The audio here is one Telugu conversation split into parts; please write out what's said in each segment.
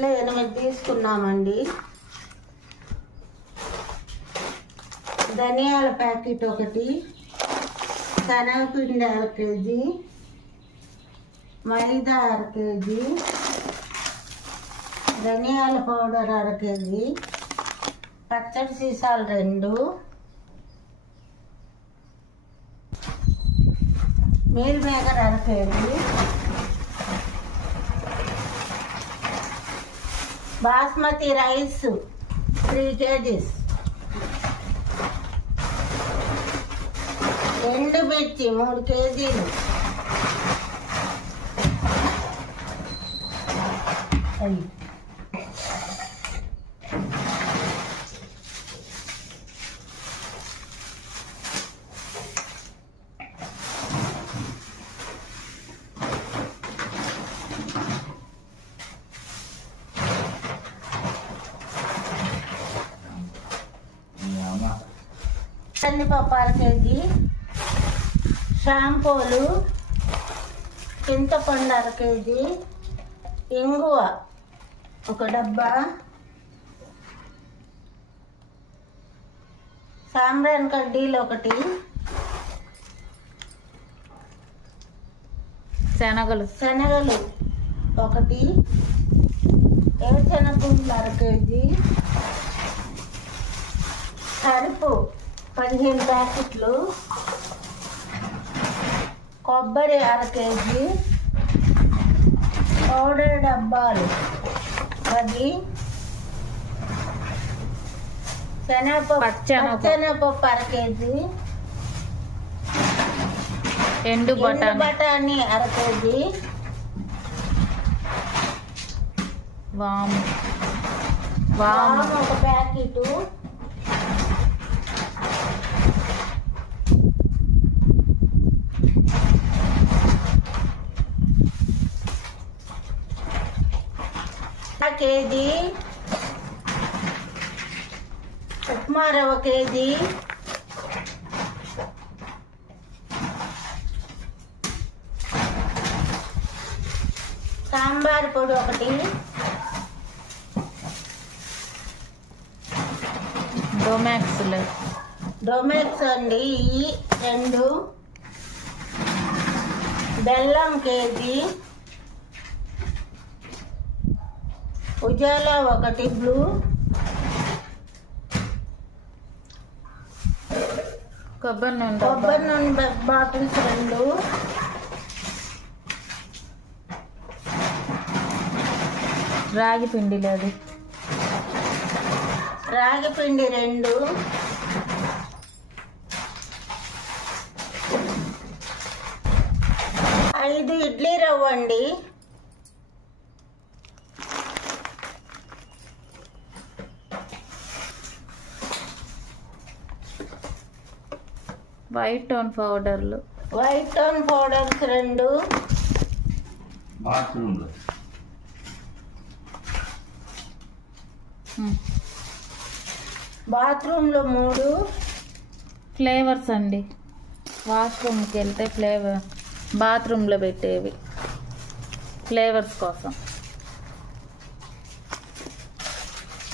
ఎనిమిది తీసుకున్నామండి. ధనియాల ప్యాకెట్ ఒకటి శనగపిండి అర కేజీ మైదా అర కేజీ ధనియాల పౌడర్ అర కేజీ పచ్చడి సీసాలు రెండు. మీల్ మేకర్ అర KG basmati rice three KGs ఎండుమిర్చి మూడు కేజీలు అయ్యి. కందిపప్పు అర కేజీ షాంపూలు చింతపండు అర కేజీ ఇంగువ ఒక డబ్బా సాంబ్రాన్ కడ్డీలు ఒకటి శనగలు. శనగలు ఒకటి ఏరుశనగుండ్లు అర కేజీ సరుపు పదిహేను ప్యాకెట్లు కొబ్బరి అర కేజీ పౌడర్ డబ్బాలు పది శనగపప్పు అర కేజీ ఎండు బఠానీ. అర కేజీ వాము వాము. ఒక ప్యాకెట్. కేజీ ఉప్మా రవ్వ కేజీ సాంబార్ పొడి ఒకటి. డొమాక్స్లు. డొమెక్స్ అండి ఈ రెండు. బెల్లం కేజీ ఉజాలా ఒకటి బ్లూ. కొబ్బరి నూనె. కొబ్బరి నూనె బాటిల్స్ రెండు. రాగి పిండి లేదు. రాగి పిండి రెండు. ఐదు ఇడ్లీ రవ్వ అండి వైట్ టోన్ పౌడర్లు వైట్ టోన్ పౌడర్స్ రెండు. బాత్రూంలో ఉమ్. బాత్రూంలో మూడు. ఫ్లేవర్స్ అండి. వాష్రూమ్కి వెళ్తే ఫ్లేవర్ బాత్రూంలో పెట్టేవి. ఫ్లేవర్స్ కోసం.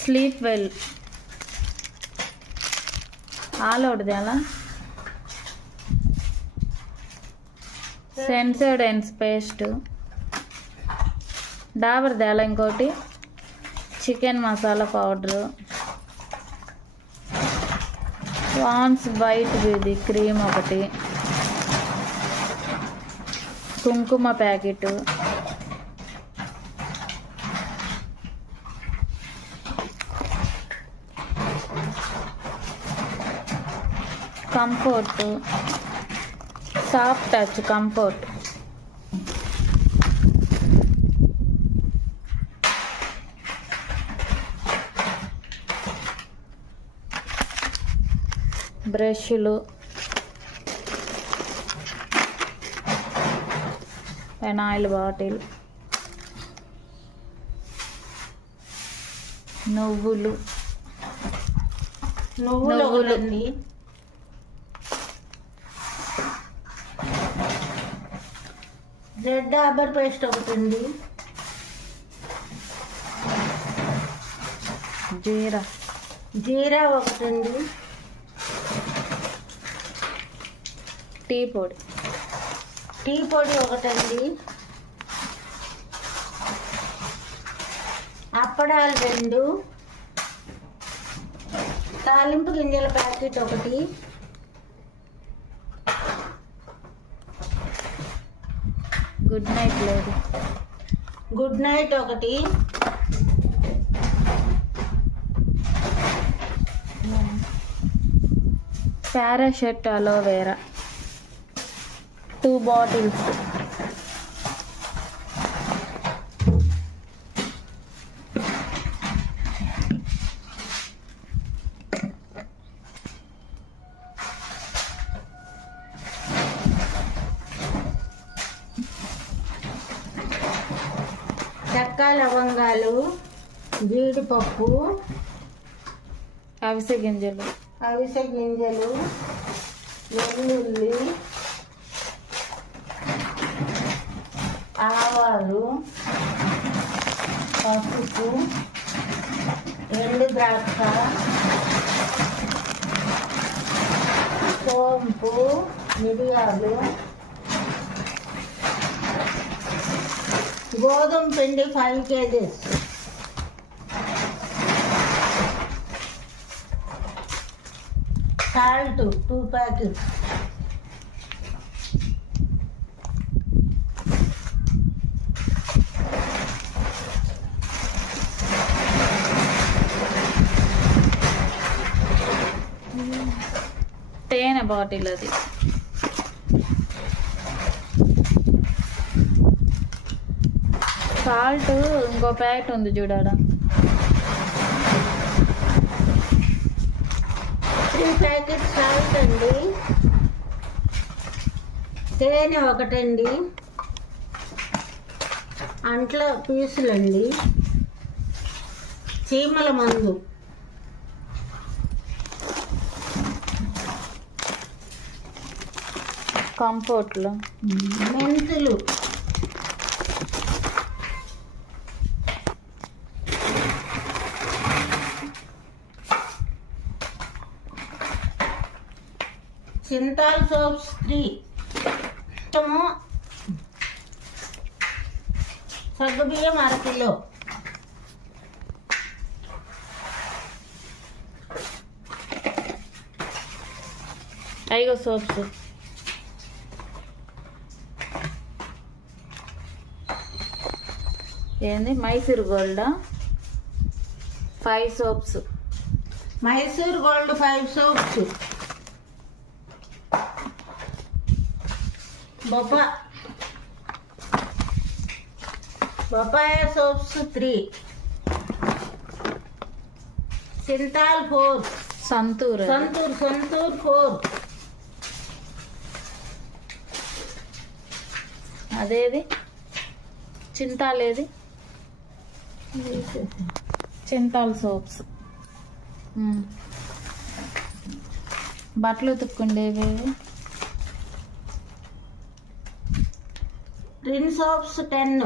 స్లీప్ వెల్ ఆలోడ్ది అలా? సెన్సోడెన్స్ పేస్ట్ డాబర్ దేలా ఇంకోటి. Chicken masala powder. Vance white ఇది క్రీమ్ ఒకటి. కుంకుమ packet. Comfort. Soft touch Comfort బ్రష్లు పెనాయిల్ బాటిల్ నువ్వులు నువ్వులు నువ్వులు. ఒకటండి రెడ్ డాబర్ పేస్ట్ ఒకటి ఉంది జీరా. జీరా ఒకటండి. టీ పొడి. టీ పొడి ఒకటండి. అప్పడాలు రెండు. తాలింపు గింజల ప్యాకెట్ ఒకటి. గుడ్ లేదు. గుడ్ నైట్ ఒకటి. పారాషెట్ అలోవేరా టూ బాటిల్స్ చెక్క లవంగాలు జీడిపప్పు అవిసె గింజలు. అవిసె గింజలు వెల్లుల్లి ఆవాలు పసుపు ఎండు ద్రాక్ష సోంపు మిరియాలు గోధుమ పిండి five KGs salt two packets తేనె బాటిల్ అది. సాల్ట్ ఇంకో ప్యాకెట్ ఉంది చూడాడా. త్రీ ప్యాకెట్స్ సాల్ట్ అండి. తేనె ఒకటండి. అంట్ల పీసులండి. చీమల మందు. కంఫర్ట్లో మెంతులు. సింతాల్ సోప్స్ త్రీ సగ్గుబియ్యం అరకిలో ఐగో సోప్స్. ఏంది? Mysore gold? Five soaps. Mysore gold five soaps. బొప్పా బొప్పాయ soaps three Cinthol four Santoor. Santoor Santoor four అదేది? చింతాలేది చింతాల్ సోప్స్. మ్మ్. బట్టలు ఉతుక్కుండేవి రిన్ సోప్స్ టెన్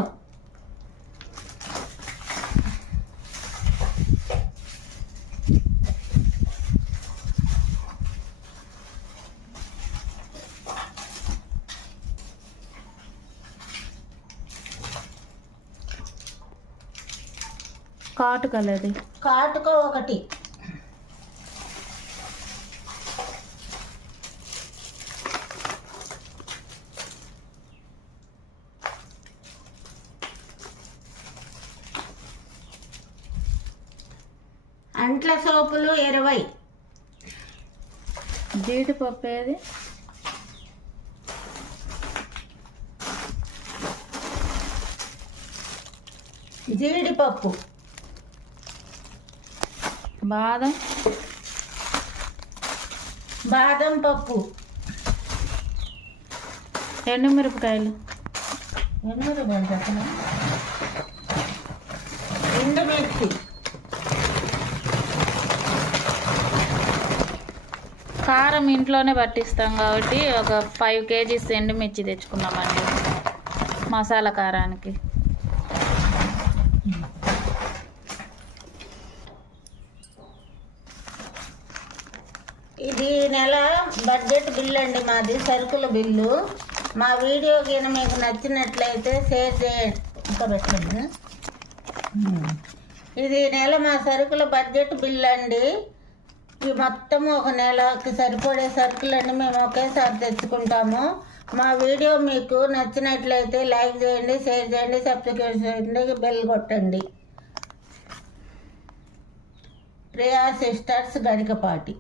కాటుకలది. కాటుక ఒకటి. అంట్ల సోపులు ఇరవై జీడిపప్పు ఏది? జీడిపప్పు బాదం? బాదం పప్పు. ఎండుమిరపకాయలు చెప్పిన? ఎండుమిర్చి. కారం ఇంట్లోనే పట్టిస్తాం కాబట్టి ఒక ఫైవ్ కేజీస్ ఎండుమిర్చి తెచ్చుకున్నామండి మసాలా కారానికి. ఇది నెల బడ్జెట్ బిల్ అండి మాది సరుకుల బిల్లు. మా వీడియో కానీ మీకు నచ్చినట్లయితే షేర్ చేయండి. ఇది నెల మా సరుకుల బడ్జెట్ బిల్ అండి. ఈ మొత్తం ఒక నెలకి సరిపడే సరుకులన్నీ మేము ఒకేసారి తెచ్చుకుంటాము. మా వీడియో మీకు నచ్చినట్లయితే లైక్ చేయండి షేర్ చేయండి సబ్స్క్రైబ్ చేయండి బెల్ కొట్టండి. ప్రియా సిస్టర్స్ గరికపాటి.